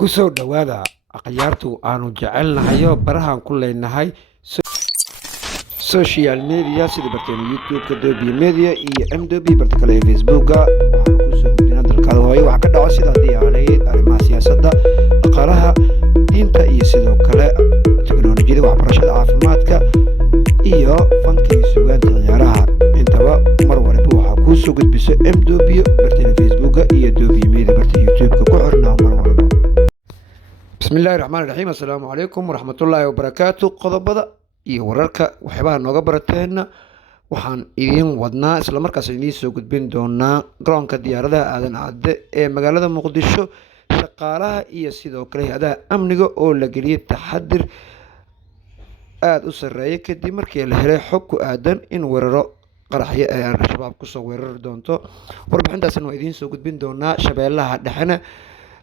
ku soo dhawaada akhyaartu aanu jecelnahayo barahaan ku leenahay social media sida barteena youtube-ka Dobi Media iyo MDB barta kale ee Facebook-ga waxaan ku soo gudbinaa dalkaada hooyo waxa ka dhaco sida diyaaleed arrimaha siyaasadda dhaqaalaha diinta iyo sidoo kale teknolojiyada waxbarashada caafimaadka iyo fanka iyo suugaanta ciyaaraha intaba mar walba waxaa ku soo gudbiso MDB barteena Facebook-ga iyo Dobi Media barta youtube-ka ku xirnaa mar walba bismillaahi raxmaani raxiim assalaamu calaykum waraxmatullaahi wabarakaatu qodobada iyo wararka waxyaabaha nooga barateena waxaan idiin wadnaa isla markaas idiin soo gudbin doonaa garoonka diyaaradaha aadan cadde ee magaalada muqdisho shaqaalaha iyo sidoo kale hay-adaha amniga oo la geliyay taxadir aada u sarreeya kadib markii la helay xog ku aadan in weeraro qaraxyo ee al-shabaab kusoo weerari doonto warbixintaasna waa idiin soo gudbin doonaa shabeellaha dhexena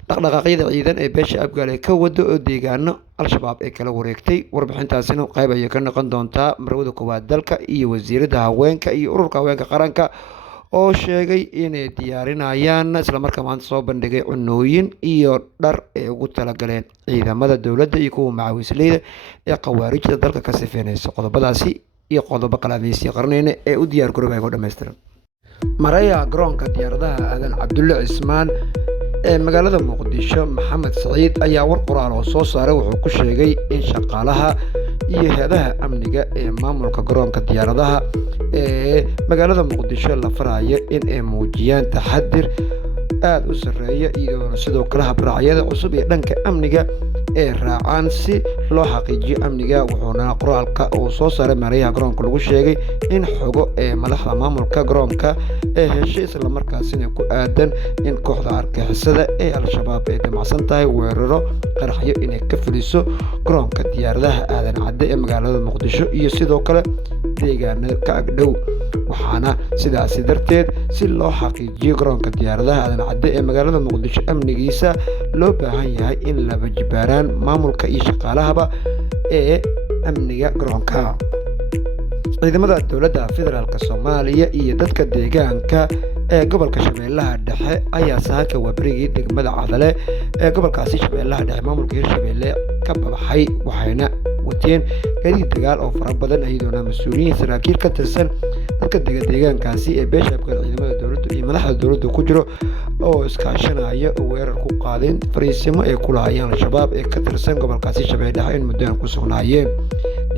dhaqdhaqaaqyada ciidan ee beesha abgaal ee ka wada oo deegaano al-shabaab ee kala wareegtay warbixintaasina qayb ayay ka noqon doontaa marwada koowaad dalka iyo wasiirada haweenka iyo ururka haweenka qaranka oo sheegay inay diyaarinayaan islamarkaa maanta soo bandhigay cunooyin iyo dhar ay ugu talagaleen ciidamada dowladda iyo kuwa macawisleyda ee khawaarijda dalka ka sifeynaysa qodobadaasi iyo qodobo kale adeysii qarneyna ee u diyaar garooba ku dhammaystiran maraya garoonka diyaaradaha aadan cabdulle cismaan ee magaalada muqdisho maxamed saciid ayaa war qoraal oo soo saaray wuxuu ku sheegay in shaqaalaha iyo hay-adaha amniga ee maamulka garoonka diyaaradaha ee magaalada muqdisho la farayo in ay muujiyaan taxadir aada u sarreeya iyadoona sidoo kale habraacyada cusub ee dhanka amniga ee raacaan si loo xaqiijiyo amniga wuxuuna qoraalka uu soo saaray maarayaha garoonka lagu sheegay in xogo ee madaxda maamulka garoonka ee heshay islamarkaasina ku aadan in kooxda argixisada ee al-shabaab ay damacsan tahay weeraro qaraxyo inay ka fuliso garoonka diyaaradaha aadan cadde ee magaalada muqdisho iyo sidoo kale deegaanada ka agdhow waxaana sidaasi darteed si loo xaqiijiyo garoonka diyaaradaha aadan cadde ee magaalada muqdisho amnigiisa loo baahan yahay in laba jibaaraan maamulka iyo shaqaalahaba ee amniga garoonka ciidamada dowladda federaalk soomaaliya iyo dadka deegaanka ee gobolka shabeellaha dhexe ayaa saaka waaberigii degmada cadale ee gobolkaasi shabeellaha dhexe maamulka hirshabeelle ka babaxay waxayna wateen gadiid dagaal oo fara badan iyadoona mas-uuliyiin saraakiil ka tirsan dadka deegaankaasi ee beesha abgaal ciidamada dowladda iyo madaxda dowladda ku jiro oo iskaashanaya oo weerar ku qaadeen fariisimo ay ku lahayeen al-shabaab ee ka tirsan gobolkaasi shabeelle dhexe in muddoan ku sugnaayeen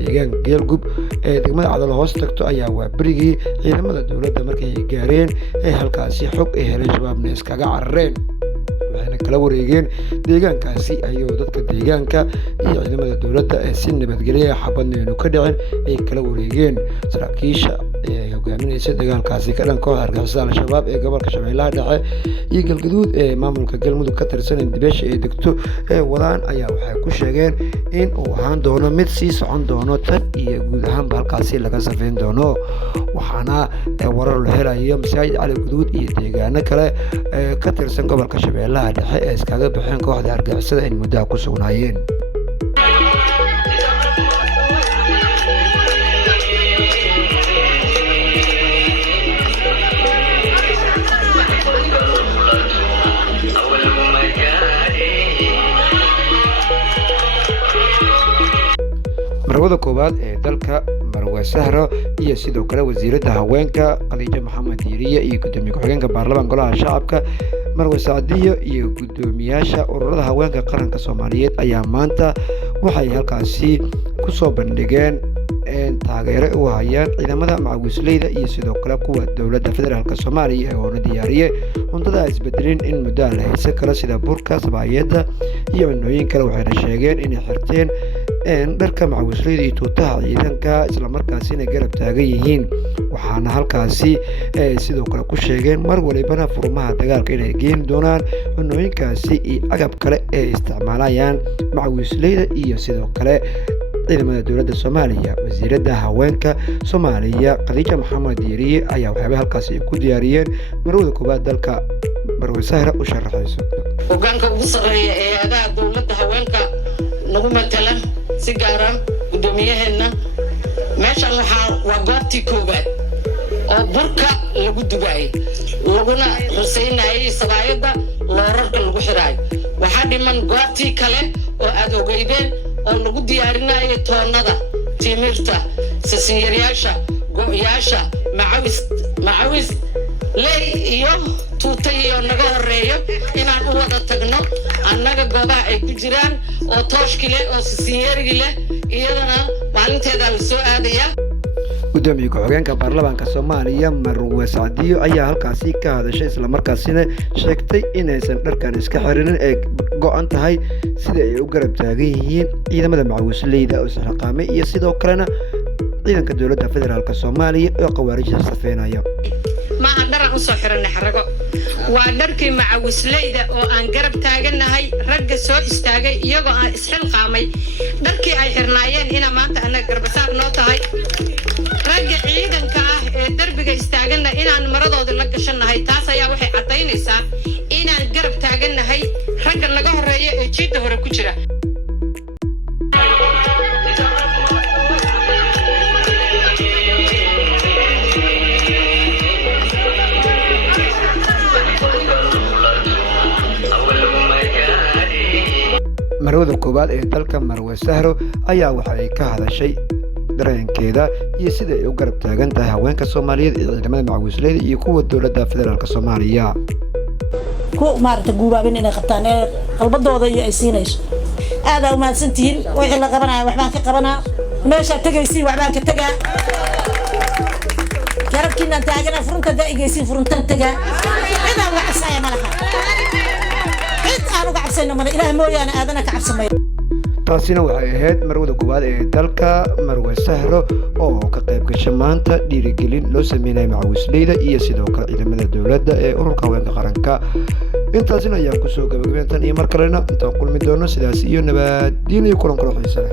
deegaanka geelgub ee degmada cadalo hoos tagto ayaa waaberigii ciidamada dowladda markay gaareen ee halkaasi xog ay heleen shabaabna iskaga carareen waxayna kala wareegeen deegaankaasi ayuu dadka deegaanka iyo ciidamada dowladda ee si nabadgelya xabadneenu ka dhicin ay kala wareegeen saraakiisha ee hogaaminaysa dagaalkaasi ka dhan kooxda argixisada al-shabaab ee gobolka shabeellaha dhexe iyo galgaduud ee maamulka galmudug ka tirsan beesha ay degto ee wadaan ayaa waxay ku sheegeen in uu ahaan doono mid sii socon doono tan iyo guud ahaanba halkaasi laga safeyn doono waxaana warar la helayo masaajid cali guduud iyo deegaano kale ka tirsan gobolka shabeellaha dhexe ee iskaga baxeen kooxda argixisada in muddaha ku sugnaayeen marwada koowaad ee dalka marwe sahro iyo sidoo kale wasiirada haweenka khadiijo maxamed diiriye iyo gudoomiye ku-xigeenka baarlamaanka golaha shacabka marwe sacdiyo iyo gudoomiyaasha ururada haweenka qaranka soomaaliyeed ayaa maanta waxay halkaasi kusoo bandhigeen taageero u hayaan ciidamada macawisleyda iyo sidoo kale kuwa dowladda federaalk soomaaliya oona diyaariyey cuntada isbedelin in muddoa la haysan karo sida burka sabaayadda iyo cunooyin kale waxayna sheegeen inay xirteen dharka macawisleyda iyo tuutaha ciidanka islamarkaasina garab taagan yihiin waxaana halkaasi sidoo kale ku sheegeen mar walibana furmaha dagaalka inay geeni doonaan cunooyinkaasi iyo agab kale ee isticmaalayaan macawisleyda iyo sidoo kale ciidamada dowladda soomaaliya wasiirada haweenka soomaaliya khadiijo maxamed diiriye ayaa waxyaaba halkaasi ay ku diyaariyeen marwada koowaad dalka marwe sahra u sharaxayso hogaanka ugu sarreeya ee hay-adaha dowladda haweenka nagu matala si gaara gudoomiyaheenna meeshan waa goobtii koowaad oo burka lagu dubaayay laguna xuseynayay sabaayadda loorarka lagu xiraayo waxaa dhiman goobtii kale oo aad ogeydeen oo lagu diyaarinayo toonnada timirta sasiiryaasha go'yaasha macawis ley iyo tuutay iyo naga horeeyo inaan u wada tagno annaga goobaha ay ku jiraan oo tooshki leh oo sasiinyarigi leh iyadana maalinteeda la soo aadaya. gudoomiye ku-xigeenka baarlamaanka Soomaaliya Marwe Sacdiyo ayaa halkaasi ka hadashay isla markaasina sheegtay inaysan dharkan iska xirinin ee go'an tahay sida ay u garab taagan yihiin ciidamada macawisleyda oo saxaqaamay iyo sidoo kalena ciidanka dowladda federaalka Soomaaliya oo qawaariijta safeynaya. ma andara u soo xiranay xarago waa dharkii macawisleyda oo aan garab taaganahay ragga soo istaagay iyagoo aan isxilqaamay dharkii ay xirnaayeen ina maanta anaga garbasaar noo tahay ragga ciidanka ah ee darbiga istaagana inaan maradooda la gashanahay taas ayaa waxay cadaynaysaa inaan garab taaganahay ragga naga horeeya ee jiidda hore ku jira. marwada koowaad ee dalka Marwe Sahro ayaa waxay ka hadashay dareenkeeda iyo sida ay u garab taagan tahay haweenka Soomaaliyeed ee ciidamada macawisleyda iyo kuwa dowladda federaalka Soomaaliya ku maarta guubaabin inay qabtaan ee qalbadooda iyo ay siinayso aad u mahadsantihiin wixii la qabanayo waxbaan ka qabanaa meesha tagaysiin waxbaan ka tagaa garabkiina taagana furunta daigaysiin furuntan tagaa inaan wax asaya malaha أنا قاعد سنة مرة إله مويا أنا أذنك عبد سمي. taasina waxay ahayd marwada koowaad ee dalka Marwe Sahro oo ka qayb gashay maanta dhiirigelin loo sameeyay macawisleyda iyo sidoo kale ciidamada dowladda ee ururka haweenka qaranka. intaasina ayaan ku soo gabagabeyntan iyo mar kalena intaan kulmi doono sidaas iyo nabadgelyo kulan kala xiiso leh.